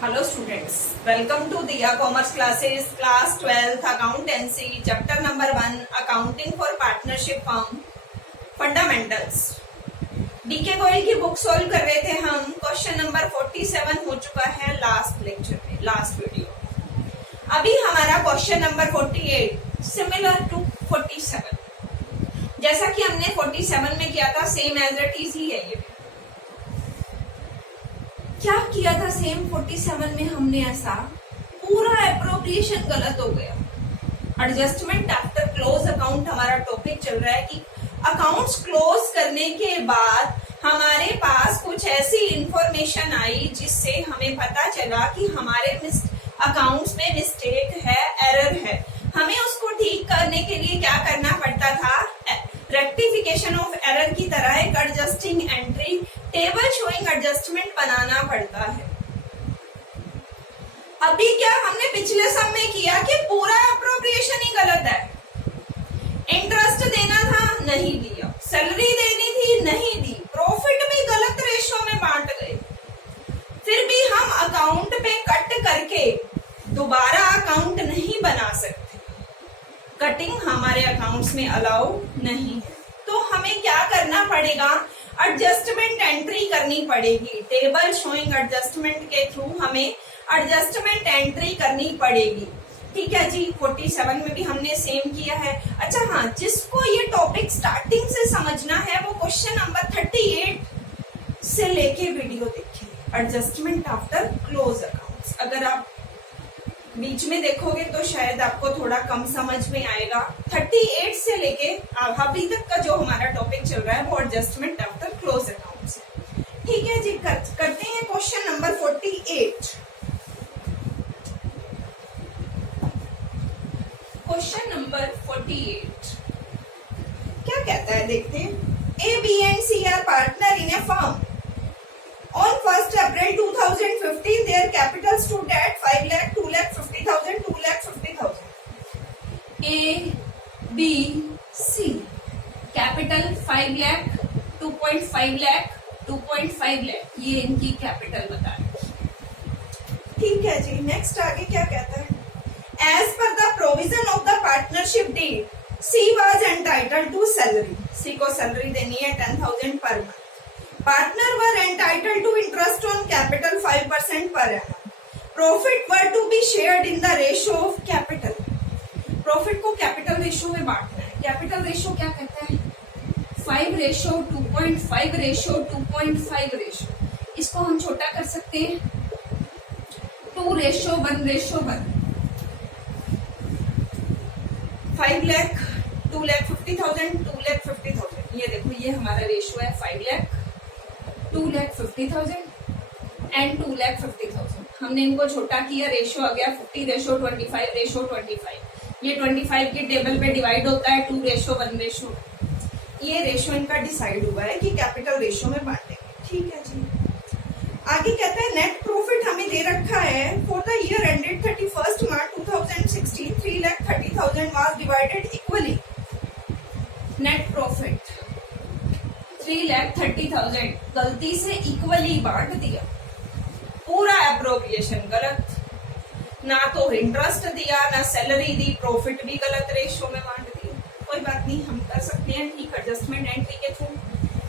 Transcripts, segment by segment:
Hello students, welcome to Diya Commerce Classes, Class 12th Accountancy, Chapter number 1, Accounting for Partnership Firm, Fundamentals. DK Goyal की book solve कर रहे थे हम. Question number 47 हो चुका है लास्ट लेक्चर में, लास्ट वीडियो. अभी हमारा क्वेश्चन नंबर 48 सिमिलर टू 47. जैसा कि हमने 47 में किया था सेम एज इट इज ही है. ये क्या किया था सेम 47 में हमने ऐसा, पूरा एप्रोप्रिएशन गलत हो गया. एडजस्टमेंट आफ्टर क्लोज अकाउंट हमारा टॉपिक चल रहा है कि अकाउंट्स क्लोज करने के बाद हमारे पास कुछ ऐसी इंफॉर्मेशन आई जिससे हमें पता चला कि हमारे अकाउंट्स में मिस्टेक है, एरर है. हमें उसको ठीक करने के लिए क्या करना पड़ता था, रेक्टिफिकेशन ऑफ एरर की तरह एक adjusting entry, table showing adjustment बनाना पड़ता है. अभी क्या हमने पिछले सब में किया कि पूरा अप्रोप्रिएशन ही गलत है. इंटरेस्ट देना था, नहीं दिया. सैलरी देनी थी, नहीं दी. प्रॉफिट भी गलत रेशो में बांट गए. फिर भी हम अकाउंट पे कट करके दोबारा अकाउंट नहीं बना सकते. कटिंग हमारे अकाउंट्स में अलाउ नहीं है. तो हमें क्या करना पड़ेगा, एडजस्टमेंट एंट्री करनी पड़ेगी. टेबल शोइंग एडजस्टमेंट के थ्रू हमें एडजस्टमेंट एंट्री करनी पड़ेगी. ठीक है जी. 47 में भी हमने सेम किया है. अच्छा हाँ, जिसको ये टॉपिक स्टार्टिंग से समझना है वो क्वेश्चन नंबर 38 से लेके वीडियो देखिए, एडजस्टमेंट आफ्टर क्लोज अकाउंट्स. अगर आप बीच में देखोगे तो शायद आपको थोड़ा कम समझ में आएगा. 38 से लेके अभी तक का जो हमारा टॉपिक चल रहा है वो एडजस्टमेंट आफ्टर क्लोज अकाउंट्स है. ठीक है जी. करते हैं क्वेश्चन नंबर 48. क्वेश्चन नंबर 48 क्या कहता है, देखते हैं. A, B and C are partner in a firm. On 1st April 2015, their capital stood at 5 lakh, 2 lakh 50,000, 2 lakh 50,000. A, B, C. Capital 5 lakh, 2.5 lakh, 2.5 lakh. ये इनकी कैपिटल बता रही. ठीक है जी. नेक्स्ट आगे क्या कहता है. As per the provision of the partnership deed, C was entitled to salary. C को सैलरी देनी है 10,000 per month. Partner were entitled to interest on capital 5% per annum. Profit were to be shared in the ratio of capital. Profit को capital ratio में बांटना है. Capital ratio क्या कहता है, 5 ratio 2.5 ratio 2.5 ratio. इसको हम छोटा कर सकते हैं 2 ratio 1 ratio 1. 5 lakh 2 lakh 50,000 2 lakh 50,000. ये देखो, ये हमारा रेशियो है 5 lakh 2 lakh 50,000 एंड 2 lakh 50,000. हमने इनको छोटा किया, रेशियो आ गया 50 रेशियो 25 रेशियो 25. ये 25 के टेबल पे डिवाइड होता है 2 रेशियो 1 रेशियो. ये रेशियो इनका डिसाइड हुआ है कि कैपिटल रेशियो में बांटेंगे. ठीक है जी. आगे कहता है नेट प्रॉफिट हमें दे रखा है for the year ended 31st March 2016 3 lakh 30,000 was divided equally. Net profit 3 lakh 30,000 गलती से इक्वली बांट दिया. पूरा एप्रोप्रिएशन गलत. ना तो इंटरेस्ट दिया, ना सैलरी दी, प्रॉफिट भी गलत रेशियो में बांट दिया. कोई बात नहीं, हम कर सकते हैं ठीक. एडजस्टमेंट एंट्री के थ्रू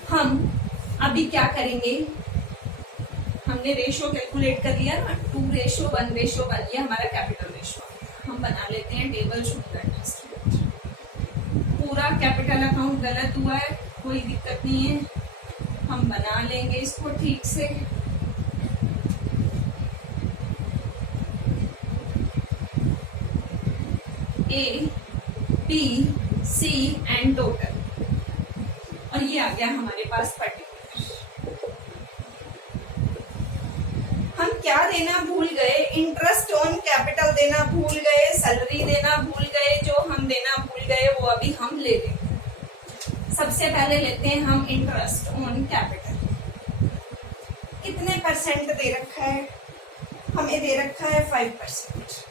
हम अभी क्या करेंगे, हमने रेशियो कैलकुलेट कर लिया ना, 2 रेशियो 1 रेशियो 1. ये हमारा कैपिटल रेशियो. हम बना लेते हैं टेबल शोइंग एडजस्टमेंट. पूरा कैपिटल अकाउंट गलत हुआ है, कोई दिक्कत नहीं है, हम बना लेंगे इसको ठीक से. ए, बी, सी एंड टोटल. और ये आ गया हमारे पास पर्टिकुलर. हम क्या देना भूल गए, इंटरेस्ट ऑन कैपिटल देना भूल गए, सैलरी देना भूल गए. जो हम देना भूल गए वो अभी हम ले लेंगे. सबसे पहले लेते हैं हम इंटरेस्ट ऑन कैपिटल. कितने परसेंट दे रखा है, हमें दे रखा है 5%.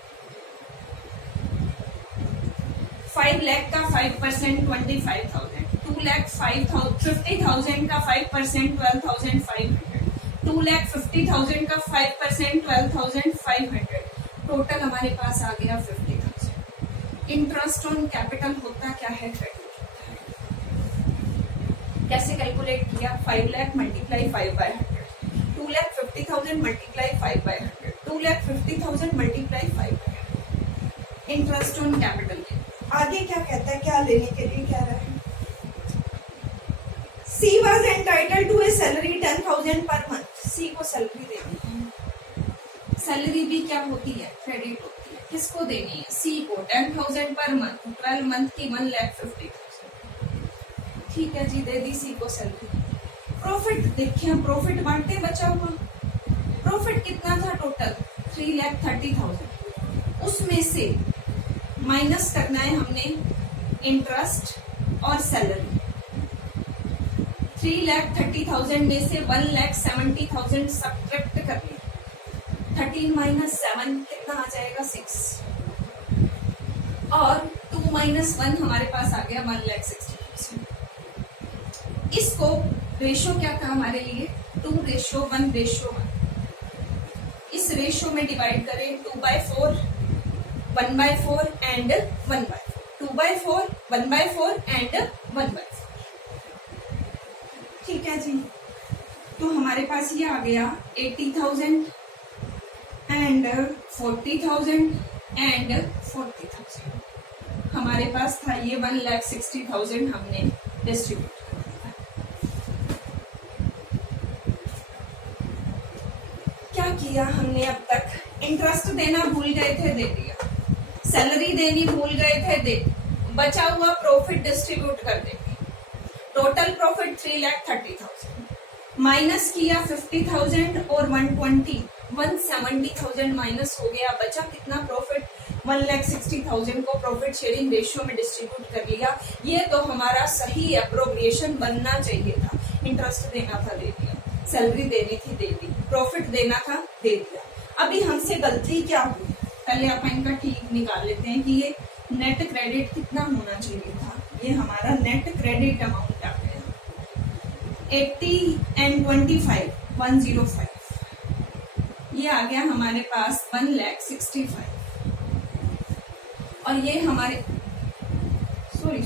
5 lakh का 5% 25,000. 2 lakh 50,000 का 5% 12,500. 2,50,000 का 5% 12,500, टोटल हमारे पास आ गया 50,000। इंटरेस्ट ऑन कैपिटल होता क्या है, क्रेडिट होता है। कैसे कैलकुलेट किया, 5 lakh multiply 5/100, 2,50,000 multiply 5/100, 2,50,000 multiply 5/100। Interest on capital. आगे क्या कहता है, क्या लेने के लिए कह रहा है। C was entitled to a salary 10,000 per month। C को सैलरी देनी है। सैलरी भी क्या होती है, क्रेडिट होती है। किसको देनी है, C को 10,000 पर मंथ, 12 मंथ की 1,50,000। ठीक है जी, दे दी C को सैलरी। प्रॉफिट देखिए, प्रॉफिट बांटते बचा हुआ। प्रॉफिट कितना था टोटल, 3,30,000। उसमें से माइनस करना है हमने इंटरेस्ट और सैलरी। 3,30,000 में से 1,70,000 सब्ट्रैक्ट कर लिया। 13 माइनस 7 कितना आ जाएगा, 6। और 2 माइनस 1 हमारे पास आ गया 1,60,000। इसको रेशो क्या था हमारे लिए, 2:1:1। इस रेशो में डिवाइड करें 2/4, 1/4 एंड 1/4, 2/4, 1/4 एंड 1/4। ठीक है जी, तो हमारे पास ये आ गया 80,000 एंड 40,000 एंड 40,000। हमारे पास था ये 1,60,000 हमने डिस्ट्रीब्यूट किया। क्या किया हमने अब तक, इंटरेस्ट देना भूल गए थे, दे दिया। सैलरी देनी भूल गए थे, दे। बचा हुआ प्रॉफिट डिस्ट्रीब्यूट कर देंगे। टोटल प्रॉफिट 3,30,000 माइनस किया 50,000 और 170,000 माइनस हो गया। बचा कितना प्रॉफिट, 1,60,000 को प्रॉफिट शेयरिंग रेशियो में डिस्ट्रीब्यूट कर लिया। ये तो हमारा सही अप्रोप्रिएशन बनना चाहिए था। इंटरेस्ट देना था, दे दिया। सैलरी देनी थी, दे दी। प्रॉफिट देना था, दे दिया। अभी हमसे गलती क्या हुई, पहले अपन इनका ठीक निकाल लेते हैं कि ये नेट क्रेडिट कितना होना चाहिए था। ये हमारा नेट क्रेडिट अमाउंट आ गया 80 एंड 25, 105। ये आ गया हमारे पास 1,65,000। और ये हमारे सॉरी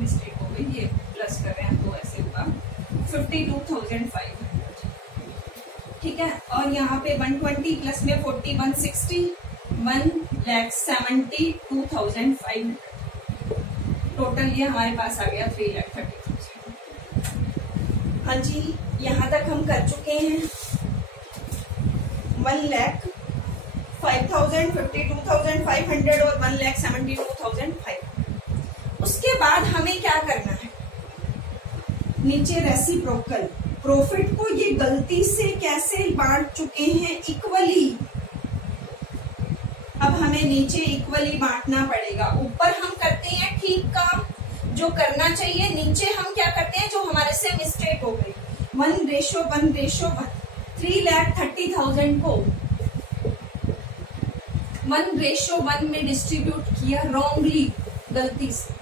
मिस्टेक हो गई, ये प्लस कर रहे हैं तो ऐसे होगा 52,500। ठीक है, और यहाँ पे 120 प्लस में 40, 160, 1,72,500। टोटल ये हमारे पास आ गया 3,30,000। हाँ जी, यहाँ तक हम कर चुके हैं। 1,05,000, 52,500 और 1,72,500। उसके बाद हमें क्या करना है, नीचे रेसिप्रोकल प्रॉफिट को ये गलती से कैसे बांट चुके हैं, इक्वली। अब हमें नीचे इक्वली बांटना पड़ेगा। ऊपर हम करते हैं ठीक काम जो करना चाहिए, नीचे हम क्या करते हैं जो हमारे से मिस्टेक हो गई। 1:1:1। 3,30,000 को 1:1 में डिस्ट्रीब्यूट किया रॉन्गली, गलती से।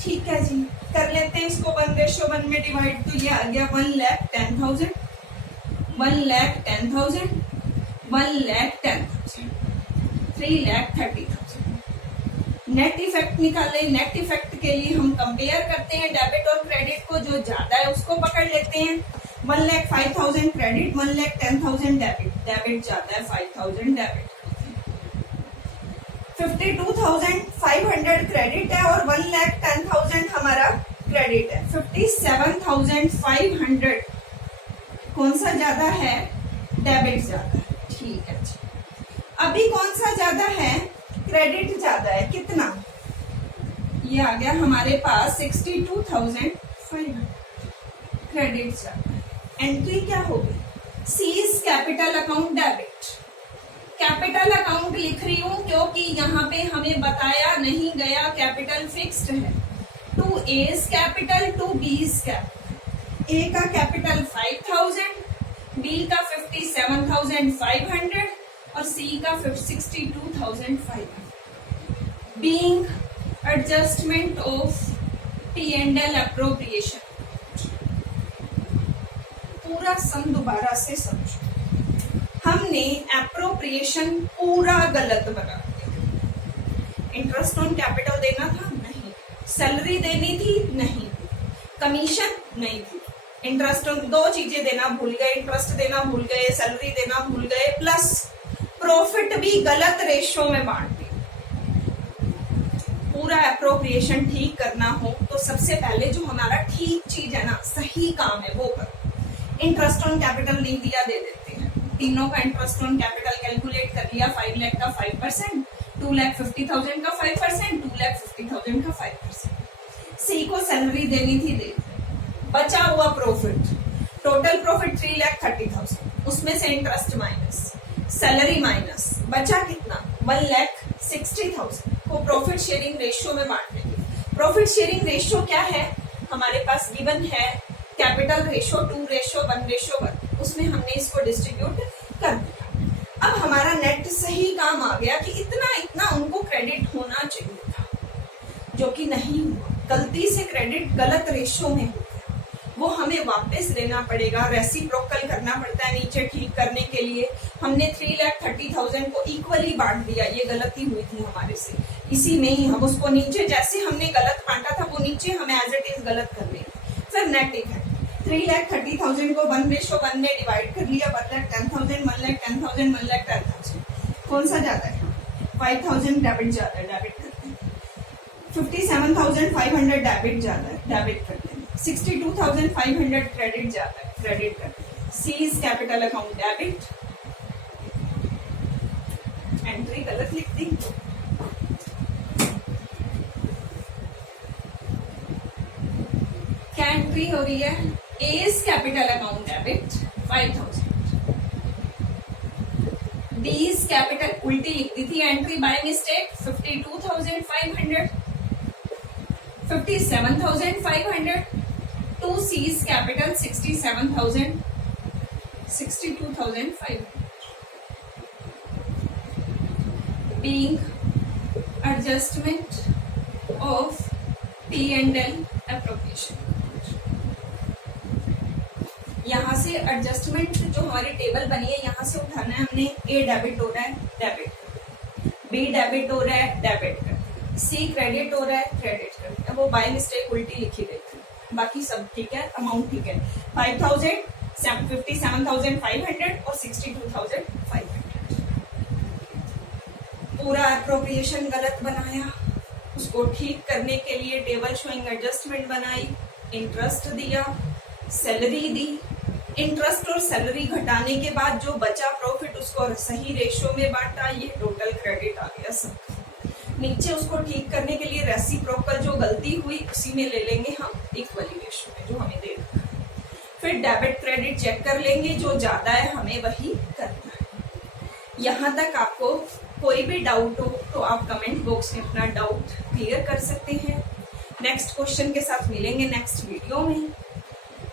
ठीक है जी, कर लेते हैं इसको 1:1 में डिवाइड। तो ये आ गया 1,10,000, 1,10,000, 1,10,000, 3,30,000। नेट इफेक्ट निकाले। नेट इफेक्ट के लिए हम कंपेयर करते हैं डेबिट और क्रेडिट को, जो ज्यादा है उसको पकड़ लेते हैं। 1,05,000 क्रेडिट, 1,10,000 डेबिट। डेबिट ज्यादा है, 5,000 डेबिट। 52,500 क्रेडिट है और 1,10,000 हमारा क्रेडिट है। 57,500 कौन सा ज्यादा है, डेबिट ज्यादा है। ठीक है जी, अभी कौन सा ज्यादा है, क्रेडिट ज्यादा है। कितना, ये आ गया हमारे पास 62,500, क्रेडिट ज्यादा है। एंट्री क्या होगी, seize capital account debit. Capital account लिख रही हूं क्योंकि यहाँ पे हमें बताया नहीं गया कैपिटल फिक्स्ड है। 2 A's capital, 2 B's capital. A का कैपिटल 5,000, B का 57,500 और C का 62,500। Being adjustment of P&L appropriation। पूरा सम दोबारा से समझो। हमने एप्रोप्रिएशन पूरा गलत बना दिया। इंटरेस्ट ऑन कैपिटल देना था, नहीं। सैलरी देनी थी, नहीं। कमीशन नहीं थी। इंटरेस्ट ऑन, दो चीजें देना भूल गए, इंटरेस्ट देना भूल गए, सैलरी देना भूल गए, प्लस प्रॉफिट भी गलत रेशो में बांट दिया। पूरा एप्रोप्रिएशन ठीक करना हो तो सबसे पहले जो हमारा ठीक चीज है ना, सही काम है, वो करो। इंटरेस्ट ऑन कैपिटल नहीं दिया, दे देते हैं। तीनों का इंटरेस्ट ऑन कैपिटल कैलकुलेट कर लिया। 5 लाख का 5%, 2,50,000 का 5%, 2,50,000 का 5%। सी को सैलरी देनी थी, दे। बचा हुआ प्रॉफिट, टोटल प्रॉफिट 3,30,000, उसमें से इंटरेस्ट माइनस, सैलरी माइनस, बचा कितना? 1,60,000 को प्रॉफिट शेयरिंग रेशियो में बांट देंगे। प्रॉफिट शेयरिंग रेशियो क्या है? हमारे पास गिवन है कैपिटल रेशियो 2:1:1, उसमें हमने इसको डिस्ट्रीब्यूट कर दिया। अब हमारा नेट सही काम आ गया कि इतना इतना उनको क्रेडिट होना चाहिए था, जो कि नहीं हुआ। गलती से क्रेडिट गलत रेशियो में हो गया, वो हमें वापस लेना पड़ेगा, रेसिप्रोकल करना पड़ता है नीचे ठीक करने के लिए। हमने 3,30,000 को इक्वली बांट दिया, ये गलती हुई थी हमारे से। इसी में ही हम उसको नीचे जैसे हमने गलत बांटा था, वो नीचे हमें एज इट इज गलत कर लेंगे। फिर नेट इफेक्ट 3,30,000 को 1:1 में डिवाइड कर लिया। 1,10,000, 1,10,000, 1,10,000, कौन सा ज्यादा है? 5,000 डेबिट ज्यादा है, डेबिट करते हैं। 57,500 डेबिट ज्यादा है, डेबिट करते हैं। 62,500 क्रेडिट ज्यादा है, क्रेडिट करते हैं। C's capital account debit, entry गलत लिख दी। क्या एंट्री हो रही है? As capital account debit 5,000, D's capital उल्टी लिख दी थी entry by mistake 52,500, 57,500, to C's capital 67,000, 62,500, being adjustment of P&L appropriation। यहाँ से एडजस्टमेंट जो हमारी टेबल बनी है, यहाँ से उठाना है हमने। ए डेबिट हो रहा है, डेबिट। बी डेबिट हो रहा है, डेबिट कर। सी क्रेडिट हो रहा है, क्रेडिट कर। वो बाय मिस्टेक उल्टी लिखी गई थी, बाकी सब ठीक है, अमाउंट ठीक है। 5,000, 57,500 और 62,500। पूरा एप्रोप्रिएशन गलत बनाया, उसको ठीक करने के लिए टेबल शोइंग एडजस्टमेंट बनाई, इंटरेस्ट दिया, सैलरी दी। इंटरेस्ट और सैलरी घटाने के बाद जो बचा प्रॉफिट उसको सही रेशियो में बांटा, ये टोटल क्रेडिट आ गया सब। नीचे उसको ठीक करने के लिए रेसिप्रोकल जो गलती हुई उसी में ले लेंगे हम, इक्वली रेशियो में जो हमें दे रखा है। फिर डेबिट क्रेडिट चेक कर लेंगे, जो ज्यादा है हमें वही करना है। यहाँ तक आपको कोई भी डाउट हो तो आप कमेंट बॉक्स में अपना डाउट क्लियर कर सकते हैं। नेक्स्ट क्वेश्चन के साथ मिलेंगे नेक्स्ट वीडियो में।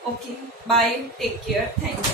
Okay, bye, take care, thank you.